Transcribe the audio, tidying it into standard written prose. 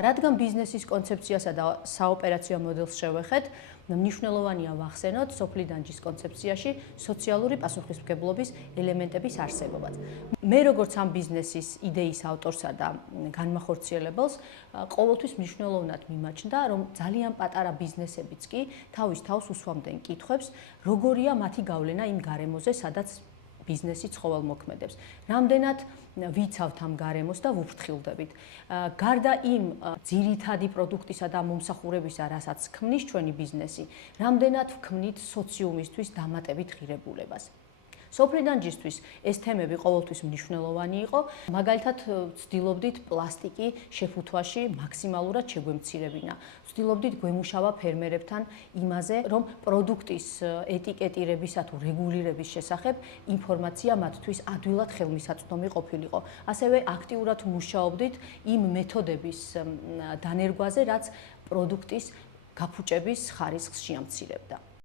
რადგან ბიზნესის კონცეფციასა და საოპერაციო მოდელს შევეხეთ, მნიშვნელოვანია ვახსენოთ სოფლი დანჯის კონცეფციაში სოციალური პასუხისმგებლობის ელემენტების არსებობაც. მე როგორც ამ ბიზნესის იდეის ავტორსა და განმახორციელებელს, ყოველთვის მნიშვნელოვნად მიმაჩნდა, რომ ძალიან პატარა ბიზნესებიც კი თავის თავს უსვამდნენ კითხვებს, როგორია მათი გავლენა იმ გარემოზე, სადაც ბიზნესი ცხოველმოქმედებს. რამდენად ვიცავთ ამ გარემოს და ვუფრთხილდებით. გარდა იმ ძირითადი პროდუქტისა და მომსახურებისა, რასაც ქმნის ჩვენი ბიზნესი, რამდენად ვქმნით სოციუმისთვის დამატებით ღირებულებას. სოფლი დანჯისთვის ეს თემები ყოველთვის მნიშვნელოვანი იყო. მაგალითად, ვცდილობდით პლასტიკი შეფუთვაში მაქსიმალურად შეგვემცირებინა. ვცდილობდით გვემუშავა ფერმერებთან იმაზე, რომ პროდუქტის ეტიკეტირებისა თუ რეგულირების შესახებ ინფორმაცია მათთვის ადვილად ხელმისაწვდომი ყოფილიყო. ასევე აქტიურად მუშაობდით იმ მეთოდების დანერგვაზე, რაც პროდუქტის გაფუჭების ხარისხს შეამცირებდა.